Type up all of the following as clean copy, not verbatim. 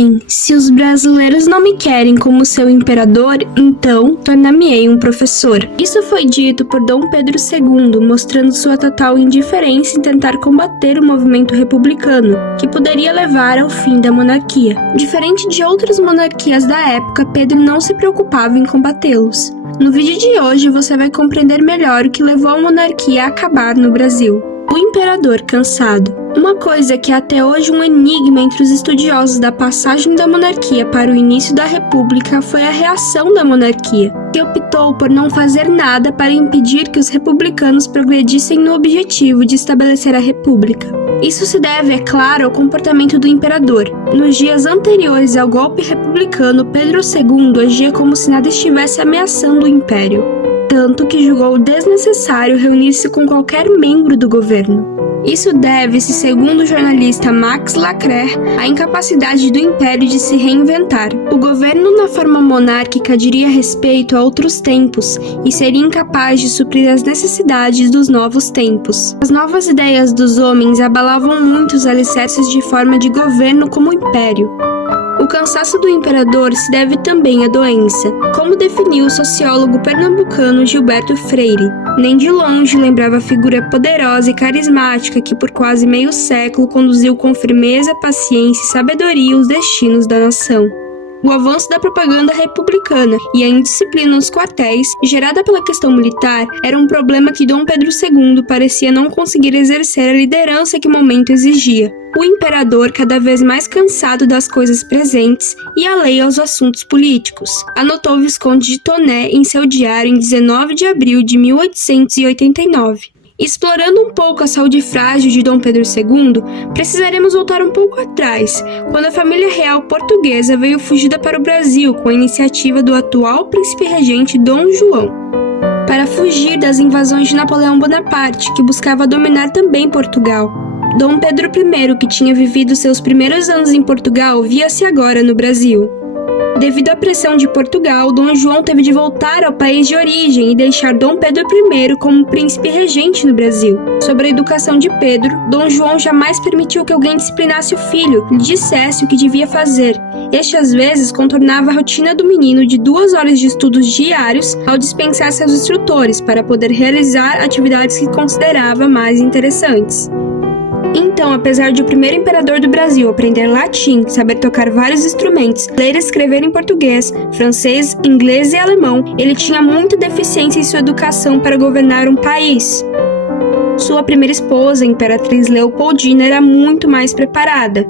Bem, se os brasileiros não me querem como seu imperador, então tornar-me-ei um professor. Isso foi dito por Dom Pedro II, mostrando sua total indiferença em tentar combater o movimento republicano, que poderia levar ao fim da monarquia. Diferente de outras monarquias da época, Pedro não se preocupava em combatê-los. No vídeo de hoje você vai compreender melhor o que levou a monarquia a acabar no Brasil. O imperador cansado. Uma coisa que é até hoje um enigma entre os estudiosos da passagem da monarquia para o início da república foi a reação da monarquia, que optou por não fazer nada para impedir que os republicanos progredissem no objetivo de estabelecer a república. Isso se deve, é claro, ao comportamento do imperador. Nos dias anteriores ao golpe republicano, Pedro II agia como se nada estivesse ameaçando o império, tanto que julgou desnecessário reunir-se com qualquer membro do governo. Isso deve-se, segundo o jornalista Max Lacrer, à incapacidade do império de se reinventar. O governo na forma monárquica diria respeito a outros tempos e seria incapaz de suprir as necessidades dos novos tempos. As novas ideias dos homens abalavam muito os alicerces de forma de governo como império. O cansaço do imperador se deve também à doença, como definiu o sociólogo pernambucano Gilberto Freire. Nem de longe lembrava a figura poderosa e carismática que por quase meio século conduziu com firmeza, paciência e sabedoria os destinos da nação. O avanço da propaganda republicana e a indisciplina nos quartéis, gerada pela questão militar, era um problema que Dom Pedro II parecia não conseguir exercer a liderança que o momento exigia. O imperador, cada vez mais cansado das coisas presentes, ia alheio aos assuntos políticos, anotou o Visconde de Toné em seu diário em 19 de abril de 1889. Explorando um pouco a saúde frágil de Dom Pedro II, precisaremos voltar um pouco atrás, quando a família real portuguesa veio fugida para o Brasil com a iniciativa do atual príncipe regente Dom João, para fugir das invasões de Napoleão Bonaparte, que buscava dominar também Portugal. Dom Pedro I, que tinha vivido seus primeiros anos em Portugal, via-se agora no Brasil. Devido à pressão de Portugal, Dom João teve de voltar ao país de origem e deixar Dom Pedro I como príncipe regente no Brasil. Sobre a educação de Pedro, Dom João jamais permitiu que alguém disciplinasse o filho, lhe dissesse o que devia fazer. Este, às vezes, contornava a rotina do menino de 2 horas de estudos diários ao dispensar seus instrutores para poder realizar atividades que considerava mais interessantes. Então, apesar de o primeiro imperador do Brasil aprender latim, saber tocar vários instrumentos, ler e escrever em português, francês, inglês e alemão, ele tinha muita deficiência em sua educação para governar um país. Sua primeira esposa, a Imperatriz Leopoldina, era muito mais preparada.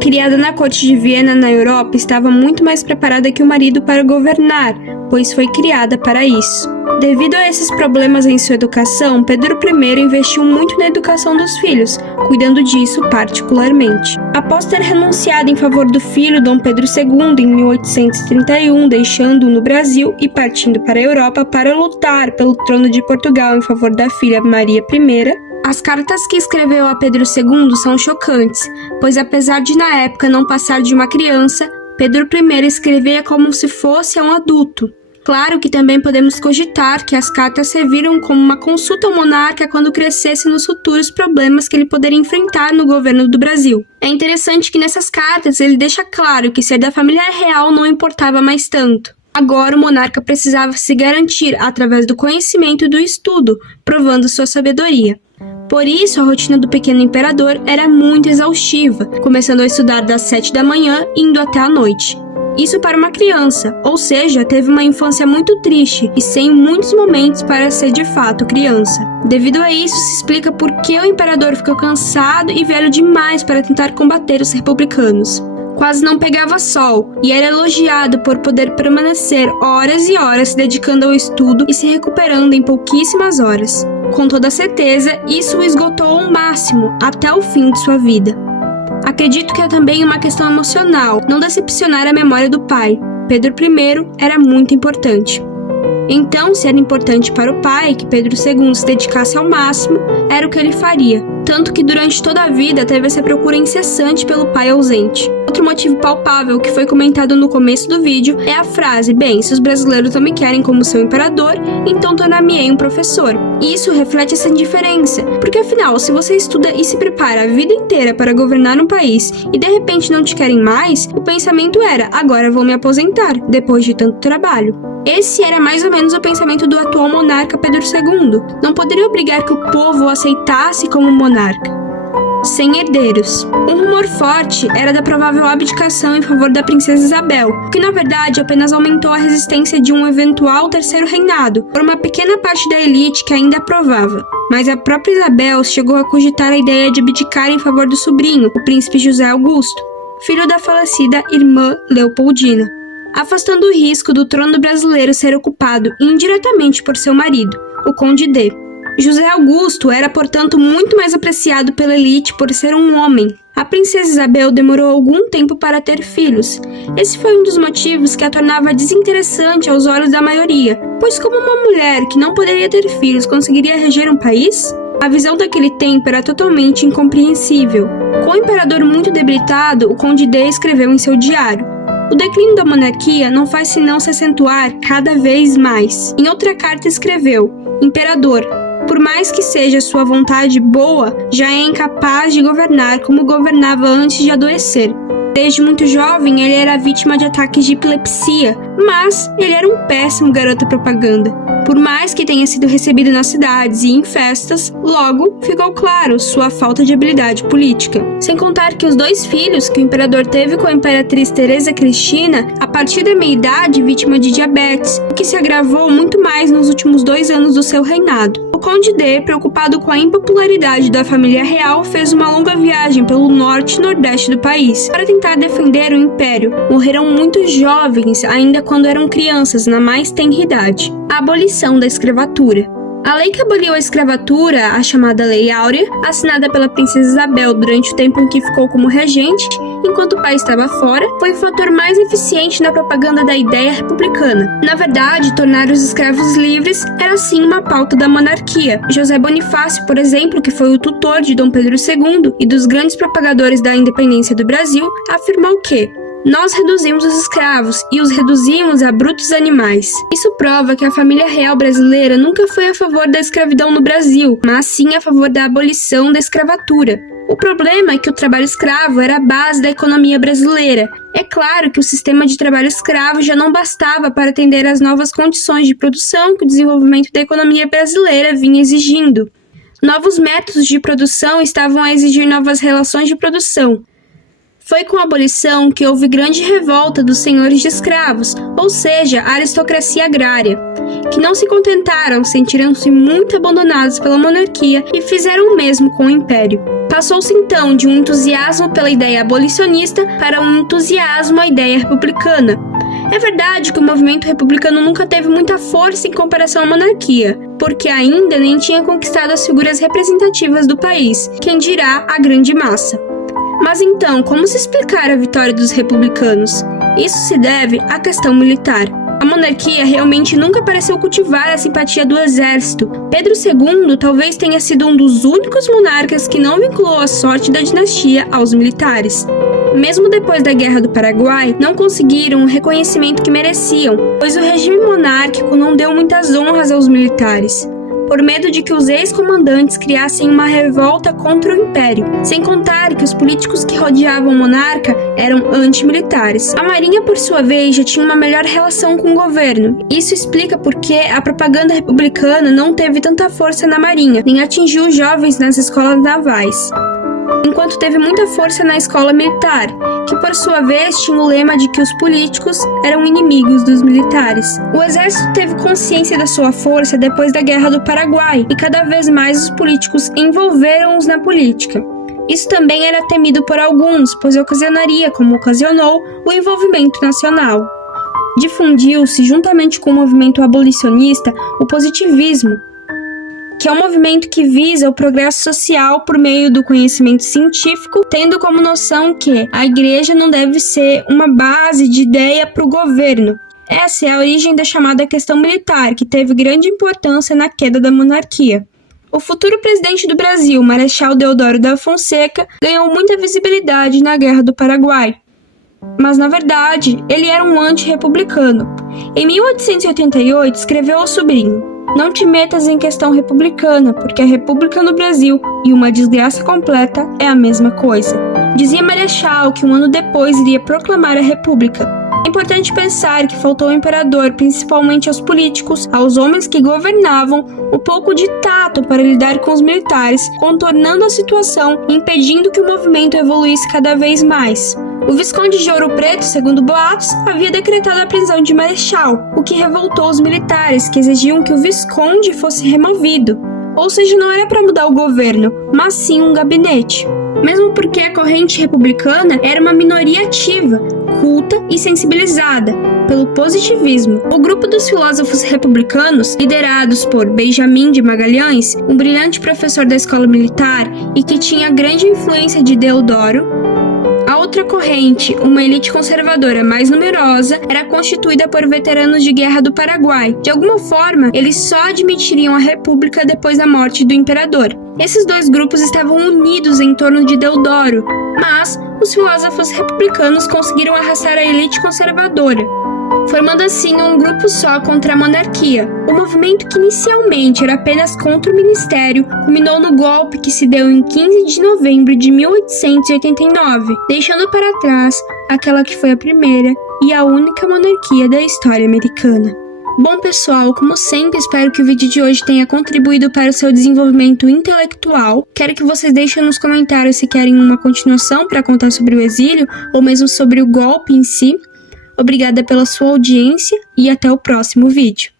Criada na corte de Viena, na Europa, estava muito mais preparada que o marido para governar, pois foi criada para isso. Devido a esses problemas em sua educação, Pedro I investiu muito na educação dos filhos, cuidando disso particularmente. Após ter renunciado em favor do filho Dom Pedro II em 1831, deixando-o no Brasil e partindo para a Europa para lutar pelo trono de Portugal em favor da filha Maria I, as cartas que escreveu a Pedro II são chocantes, pois apesar de na época não passar de uma criança, Pedro I escrevia como se fosse a um adulto. Claro que também podemos cogitar que as cartas serviram como uma consulta ao monarca quando crescesse nos futuros problemas que ele poderia enfrentar no governo do Brasil. É interessante que nessas cartas ele deixa claro que ser da família real não importava mais tanto. Agora o monarca precisava se garantir através do conhecimento e do estudo, provando sua sabedoria. Por isso, a rotina do pequeno imperador era muito exaustiva, começando a estudar das 7 da manhã e indo até a noite. Isso para uma criança, ou seja, teve uma infância muito triste e sem muitos momentos para ser de fato criança. Devido a isso, se explica por que o imperador ficou cansado e velho demais para tentar combater os republicanos. Quase não pegava sol e era elogiado por poder permanecer horas e horas se dedicando ao estudo e se recuperando em pouquíssimas horas. Com toda certeza, isso o esgotou ao máximo, até o fim de sua vida. Acredito que é também uma questão emocional, não decepcionar a memória do pai. Pedro I era muito importante. Então, se era importante para o pai que Pedro II se dedicasse ao máximo, era o que ele faria. tanto que durante toda a vida teve essa procura incessante pelo pai ausente. Outro motivo palpável que foi comentado no começo do vídeo é a frase: bem, se os brasileiros não me querem como seu imperador, então tornar-me-ei um professor. E isso reflete essa indiferença, porque afinal, se você estuda e se prepara a vida inteira para governar um país e de repente não te querem mais, o pensamento era: agora vou me aposentar, depois de tanto trabalho. Esse era mais ou menos o pensamento do atual monarca Pedro II. Não poderia obrigar que o povo o aceitasse como monarca. Sem herdeiros. Um rumor forte era da provável abdicação em favor da princesa Isabel, o que na verdade apenas aumentou a resistência de um eventual terceiro reinado, por uma pequena parte da elite que ainda aprovava. Mas a própria Isabel chegou a cogitar a ideia de abdicar em favor do sobrinho, o príncipe José Augusto, filho da falecida irmã Leopoldina, afastando o risco do trono brasileiro ser ocupado indiretamente por seu marido, o Conde D. José Augusto era, portanto, muito mais apreciado pela elite por ser um homem. A princesa Isabel demorou algum tempo para ter filhos. Esse foi um dos motivos que a tornava desinteressante aos olhos da maioria, pois como uma mulher que não poderia ter filhos conseguiria reger um país? A visão daquele tempo era totalmente incompreensível. Com o imperador muito debilitado, o Conde D escreveu em seu diário: o declínio da monarquia não faz senão se acentuar cada vez mais. Em outra carta escreveu: imperador, por mais que seja sua vontade boa, já é incapaz de governar como governava antes de adoecer. Desde muito jovem, ele era vítima de ataques de epilepsia, mas ele era um péssimo garoto propaganda. Por mais que tenha sido recebido nas cidades e em festas, logo ficou claro sua falta de habilidade política. Sem contar que os 2 filhos que o imperador teve com a imperatriz Teresa Cristina, a partir da meia-idade vítima de diabetes, o que se agravou muito mais nos últimos 2 anos do seu reinado. O Conde D, preocupado com a impopularidade da família real, fez uma longa viagem pelo norte e nordeste do país para tentar defender o império. Morreram muitos jovens, ainda quando eram crianças, na mais tenra idade. A abolição da escravatura. A lei que aboliu a escravatura, a chamada Lei Áurea, assinada pela princesa Isabel durante o tempo em que ficou como regente, enquanto o pai estava fora, foi o fator mais eficiente na propaganda da ideia republicana. Na verdade, tornar os escravos livres era sim uma pauta da monarquia. José Bonifácio, por exemplo, que foi o tutor de Dom Pedro II e dos grandes propagadores da independência do Brasil, afirmou que nós reduzimos os escravos e os reduzimos a brutos animais. Isso prova que a família real brasileira nunca foi a favor da escravidão no Brasil, mas sim a favor da abolição da escravatura. O problema é que o trabalho escravo era a base da economia brasileira. É claro que o sistema de trabalho escravo já não bastava para atender às novas condições de produção que o desenvolvimento da economia brasileira vinha exigindo. Novos métodos de produção estavam a exigir novas relações de produção. Foi com a abolição que houve grande revolta dos senhores de escravos, ou seja, a aristocracia agrária, que não se contentaram, sentiram-se muito abandonados pela monarquia e fizeram o mesmo com o império. Passou-se então de um entusiasmo pela ideia abolicionista para um entusiasmo à ideia republicana. É verdade que o movimento republicano nunca teve muita força em comparação à monarquia, porque ainda nem tinha conquistado as figuras representativas do país, quem dirá a grande massa. Mas então, como se explicar a vitória dos republicanos? Isso se deve à questão militar. A monarquia realmente nunca pareceu cultivar a simpatia do exército. Pedro II talvez tenha sido um dos únicos monarcas que não vinculou a sorte da dinastia aos militares. Mesmo depois da Guerra do Paraguai, não conseguiram o reconhecimento que mereciam, pois o regime monárquico não deu muitas honras aos militares, por medo de que os ex-comandantes criassem uma revolta contra o império, sem contar que os políticos que rodeavam o monarca eram antimilitares. A marinha, por sua vez, já tinha uma melhor relação com o governo. Isso explica por que a propaganda republicana não teve tanta força na marinha, nem atingiu os jovens nas escolas navais, enquanto teve muita força na escola militar, que por sua vez tinha o lema de que os políticos eram inimigos dos militares. O exército teve consciência da sua força depois da Guerra do Paraguai, e cada vez mais os políticos envolveram-os na política. Isso também era temido por alguns, pois ocasionaria, como ocasionou, o envolvimento nacional. Difundiu-se, juntamente com o movimento abolicionista, o positivismo, que é um movimento que visa o progresso social por meio do conhecimento científico, tendo como noção que a igreja não deve ser uma base de ideia para o governo. Essa é a origem da chamada questão militar, que teve grande importância na queda da monarquia. O futuro presidente do Brasil, Marechal Deodoro da Fonseca, ganhou muita visibilidade na Guerra do Paraguai. Mas, na verdade, ele era um anti-republicano. Em 1888, escreveu ao sobrinho: "Não te metas em questão republicana, porque a república no Brasil e uma desgraça completa é a mesma coisa." Dizia Marechal que um ano depois iria proclamar a república. É importante pensar que faltou ao imperador, principalmente aos políticos, aos homens que governavam, um pouco de tato para lidar com os militares, contornando a situação e impedindo que o movimento evoluísse cada vez mais. O Visconde de Ouro Preto, segundo boatos, havia decretado a prisão de Marechal, o que revoltou os militares, que exigiam que o Visconde fosse removido. Ou seja, não era para mudar o governo, mas sim um gabinete. Mesmo porque a corrente republicana era uma minoria ativa, culta e sensibilizada pelo positivismo. O grupo dos filósofos republicanos, liderados por Benjamin de Magalhães, um brilhante professor da escola militar e que tinha grande influência de Deodoro. A outra corrente, uma elite conservadora mais numerosa, era constituída por veteranos de guerra do Paraguai. De alguma forma, eles só admitiriam a república depois da morte do imperador. Esses dois grupos estavam unidos em torno de Deodoro, mas os filósofos republicanos conseguiram arrastar a elite conservadora, formando assim um grupo só contra a monarquia. O movimento, que inicialmente era apenas contra o ministério, culminou no golpe que se deu em 15 de novembro de 1889, deixando para trás aquela que foi a primeira e a única monarquia da história americana. Bom, pessoal, como sempre, espero que o vídeo de hoje tenha contribuído para o seu desenvolvimento intelectual. Quero que vocês deixem nos comentários se querem uma continuação para contar sobre o exílio ou mesmo sobre o golpe em si. Obrigada pela sua audiência e até o próximo vídeo.